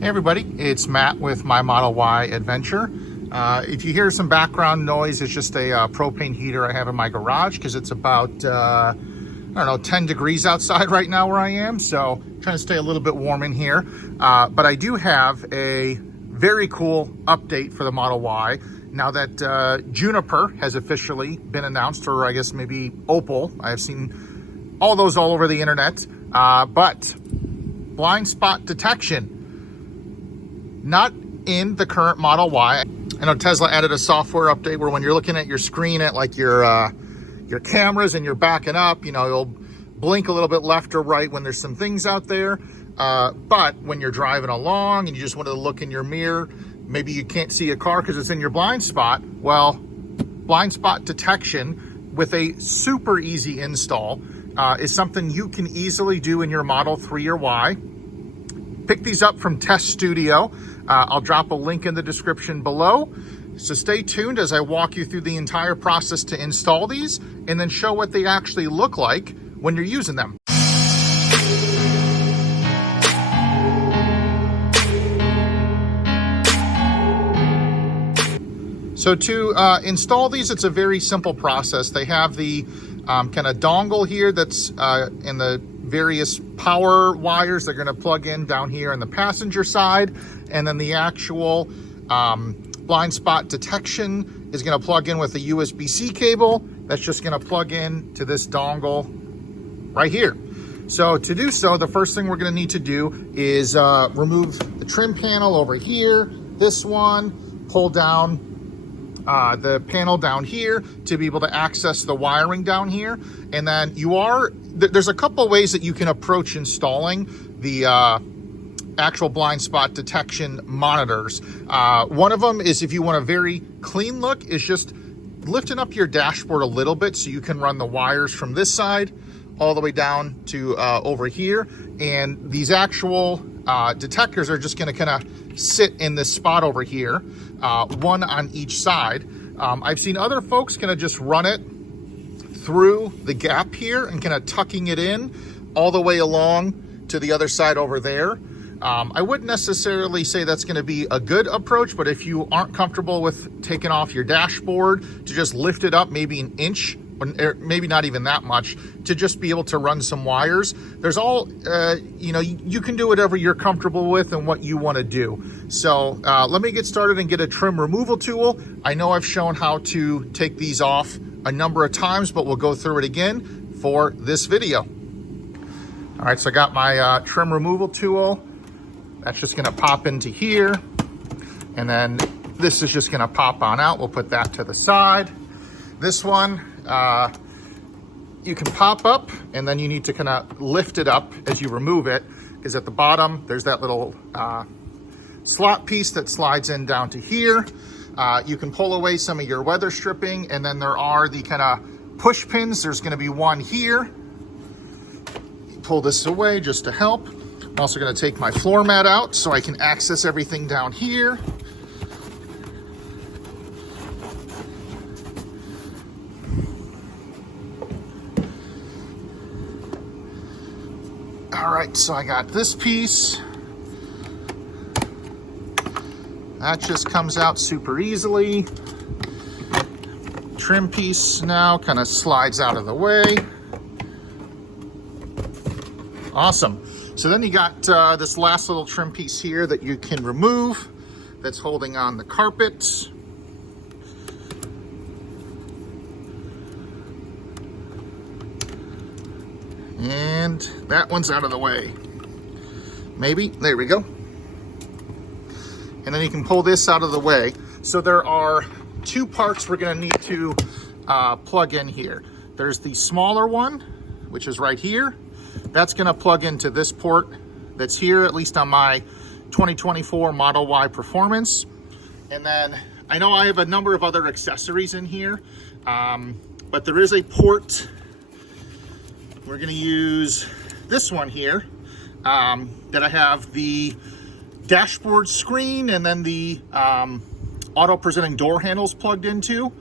Hey everybody, it's Matt with my Model Y Adventure. If you hear some background noise, it's just a propane heater I have in my garage because it's about, 10 degrees outside right now where I am. So trying to stay a little bit warm in here. But I do have a very cool update for the Model Y. Now that Juniper has officially been announced, or I guess maybe Opal. I've seen all those all over the internet. But blind spot detection, not in the current Model Y. I know Tesla added a software update where when you're looking at your screen at like your cameras and you're backing up, you know, you'll blink a little bit left or right when there's some things out there. But when you're driving along and you just wanted to look in your mirror, maybe you can't see a car because it's in your blind spot. Well, blind spot detection with a super easy install is something you can easily do in your Model 3 or Y. Pick these up from Test Studio. I'll drop a link in the description below. So stay tuned as I walk you through the entire process to install these and then show what they actually look like when you're using them. So to install these, it's a very simple process. They have the kind of dongle here that's in the various power wires they're going to plug in down here on the passenger side, and then the actual blind spot detection is going to plug in with a USB-C cable that's just going to plug in to this dongle right here. So to do so, the first thing we're going to need to do is remove the trim panel over here, this one, pull down the panel down here to be able to access the wiring down here. And then there's a couple ways that you can approach installing the actual blind spot detection monitors. One of them is, if you want a very clean look, is just lifting up your dashboard a little bit so you can run the wires from this side all the way down to over here. And these actual detectors are just going to kind of sit in this spot over here, one on each side. I've seen other folks kind of just run it through the gap here and kind of tucking it in all the way along to the other side over there. I wouldn't necessarily say that's going to be a good approach, but if you aren't comfortable with taking off your dashboard, to just lift it up maybe an inch, or maybe not even that much, to just be able to run some wires. There's all, you can do whatever you're comfortable with and what you want to do. So let me get started and get a trim removal tool. I know I've shown how to take these off a number of times, but we'll go through it again for this video. All right, so I got my trim removal tool. That's just gonna pop into here. And then this is just gonna pop on out. We'll put that to the side. This one, you can pop up, and then you need to kind of lift it up as you remove it, because at the bottom, there's that little slot piece that slides in down to here. You can pull away some of your weather stripping, and then there are the kind of push pins. There's gonna be one here. Pull this away just to help. I'm also gonna take my floor mat out so I can access everything down here. All right, so I got this piece. That just comes out super easily. Trim piece now kind of slides out of the way. Awesome. So then you got this last little trim piece here that you can remove that's holding on the carpet. And that one's out of the way. Maybe, there we go. And then you can pull this out of the way. So there are two parts we're gonna need to plug in here. There's the smaller one, which is right here. That's gonna plug into this port that's here, at least on my 2024 Model Y Performance. And then I know I have a number of other accessories in here, but there is a port. We're gonna use this one here, that I have the dashboard screen and then the auto presenting door handles plugged into.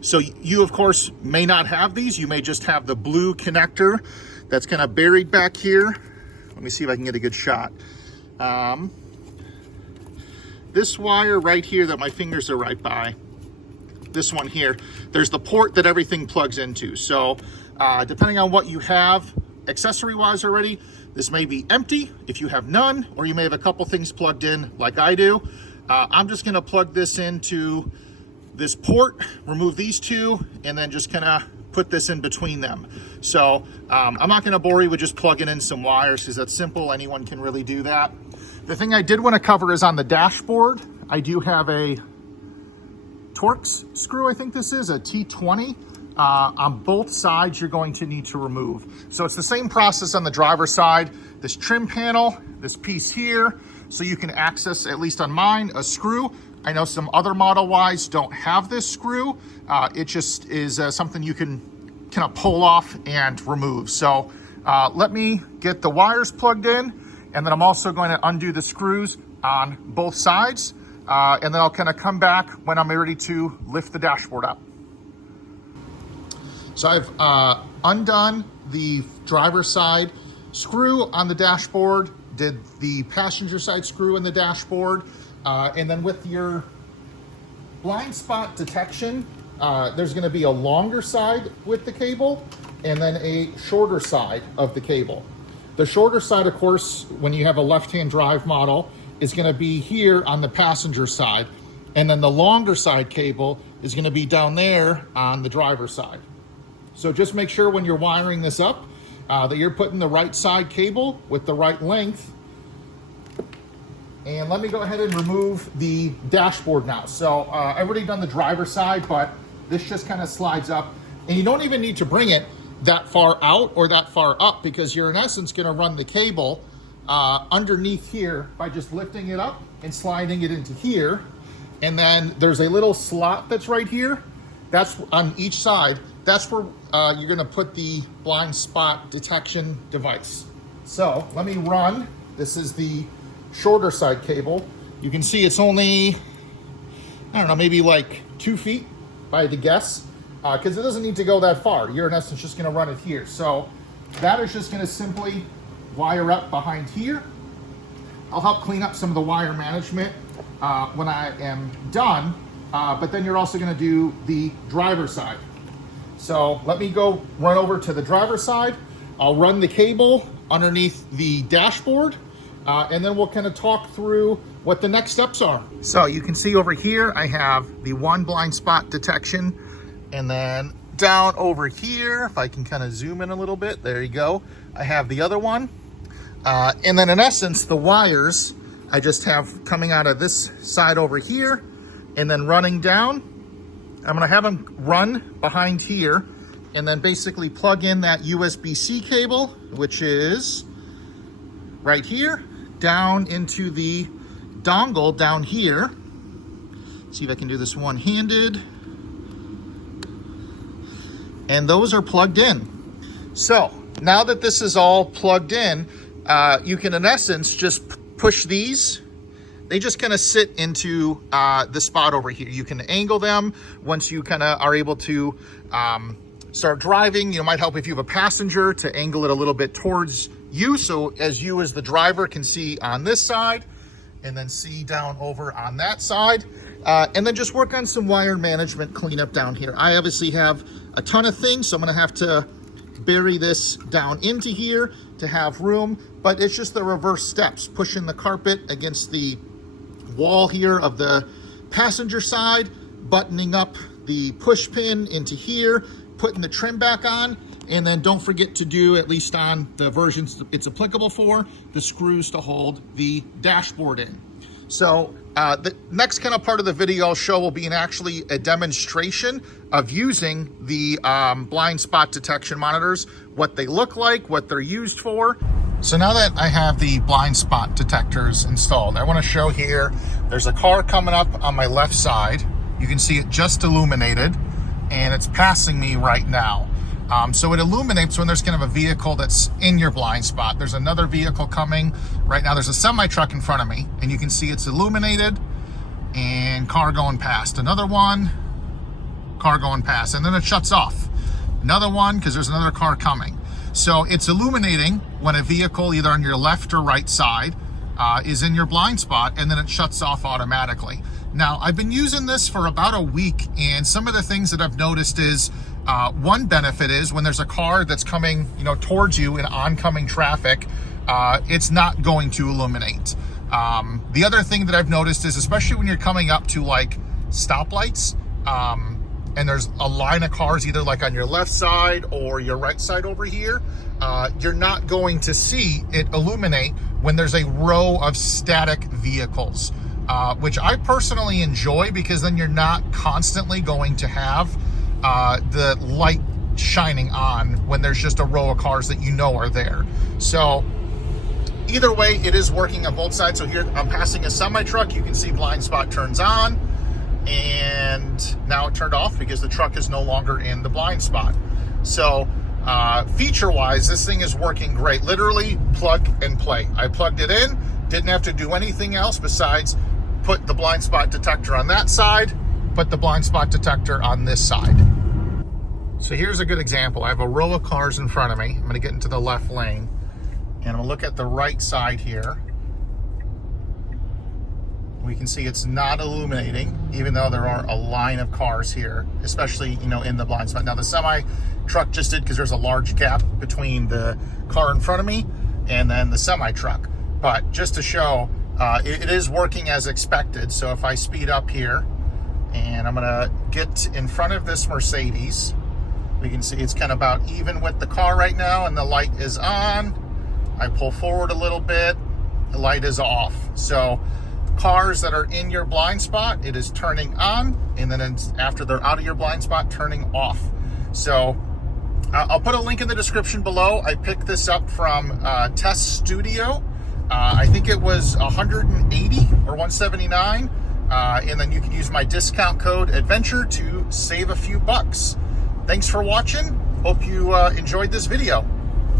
So you of course may not have these. You may just have the blue connector that's kind of buried back here. Let me see if I can get a good shot. This wire right here that my fingers are right by, this one here, there's the port that everything plugs into. So depending on what you have accessory wise already, this may be empty if you have none, or you may have a couple things plugged in like I do. I'm just gonna plug this into this port, remove these two, and then just kind of put this in between them. So I'm not gonna bore you with just plugging in some wires because that's simple, anyone can really do that. The thing I did want to cover is on the dashboard, I do have a Torx screw, I think this is, a T20. On both sides you're going to need to remove. So it's the same process on the driver's side. This trim panel, this piece here, so you can access, at least on mine, a screw. I know some other Model Ys don't have this screw. It just is something you can kind of pull off and remove. So let me get the wires plugged in, and then I'm also going to undo the screws on both sides. And then I'll kind of come back when I'm ready to lift the dashboard up. So I've undone the driver's side screw on the dashboard, did the passenger side screw in the dashboard, and then with your blind spot detection, there's gonna be a longer side with the cable and then a shorter side of the cable. The shorter side, of course, when you have a left-hand drive model, is gonna be here on the passenger side. And then the longer side cable is gonna be down there on the driver's side. So just make sure when you're wiring this up that you're putting the right side cable with the right length. And let me go ahead and remove the dashboard now. So I've already done the driver's side, but this just kind of slides up. And you don't even need to bring it that far out or that far up, because you're in essence gonna run the cable underneath here by just lifting it up and sliding it into here. And then there's a little slot that's right here. That's on each side. That's where you're gonna put the blind spot detection device. So let me run. This is the shorter side cable. You can see it's only, I don't know, maybe like 2 feet, if I had to guess, because it doesn't need to go that far. You're in essence just gonna run it here. So that is just gonna simply wire up behind here. I'll help clean up some of the wire management when I am done, but then you're also gonna do the driver's side. So let me go run over to the driver's side. I'll run the cable underneath the dashboard, and then we'll kind of talk through what the next steps are. So you can see over here, I have the one blind spot detection, and then down over here, if I can kind of zoom in a little bit, there you go, I have the other one. And then in essence, the wires I just have coming out of this side over here and then running down. I'm gonna have them run behind here and then basically plug in that USB-C cable, which is right here, down into the dongle down here. See if I can do this one-handed. And those are plugged in. So now that this is all plugged in, you can in essence just push these. They just kind of sit into the spot over here. You can angle them once you kind of are able to start driving. You know, might help if you have a passenger to angle it a little bit towards you, so as you as the driver can see on this side and then see down over on that side. And then just work on some wire management cleanup down here. I obviously have a ton of things, so I'm gonna have to bury this down into here to have room, but it's just the reverse steps, pushing the carpet against the wall here of the passenger side, buttoning up the push pin into here, putting the trim back on, and then don't forget to do, at least on the versions it's applicable for, the screws to hold the dashboard in. So the next kind of part of the video I'll show will be actually a demonstration of using the blind spot detection monitors, what they look like, what they're used for. So now that I have the blind spot detectors installed, I want to show here, there's a car coming up on my left side. You can see it just illuminated and it's passing me right now. So it illuminates when there's kind of a vehicle that's in your blind spot. There's another vehicle coming right now. There's a semi truck in front of me and you can see it's illuminated and car going past. Another one, car going past, and then it shuts off. Another one, because there's another car coming. So it's illuminating when a vehicle either on your left or right side is in your blind spot, and then it shuts off automatically. Now, I've been using this for about a week, and some of the things that I've noticed is, one benefit is when there's a car that's coming, towards you in oncoming traffic, it's not going to illuminate. The other thing that I've noticed is, especially when you're coming up to like stoplights, and there's a line of cars either like on your left side or your right side over here, you're not going to see it illuminate when there's a row of static vehicles, which I personally enjoy, because then you're not constantly going to have the light shining on when there's just a row of cars that are there. So either way, it is working on both sides. So here I'm passing a semi truck. You can see blind spot turns on, and now it turned off because the truck is no longer in the blind spot. So feature wise, this thing is working great. Literally plug and play. I plugged it in, didn't have to do anything else besides put the blind spot detector on that side, put the blind spot detector on this side. So here's a good example. I have a row of cars in front of me. I'm going to get into the left lane, and I'm going to look at the right side here. We can see it's not illuminating, even though there are a line of cars here, especially, in the blind spot. Now the semi truck just did, because there's a large gap between the car in front of me and then the semi truck. But just to show, it is working as expected. So if I speed up here, and I'm gonna get in front of this Mercedes, we can see it's kind of about even with the car right now, and the light is on. I pull forward a little bit, the light is off. So cars that are in your blind spot, it is turning on, and then after they're out of your blind spot, turning off. So I'll put a link in the description below. I picked this up from Test Studio. I think it was 180 or 179, and then you can use my discount code ADVENTURE to save a few bucks. Thanks for watching. Hope you enjoyed this video.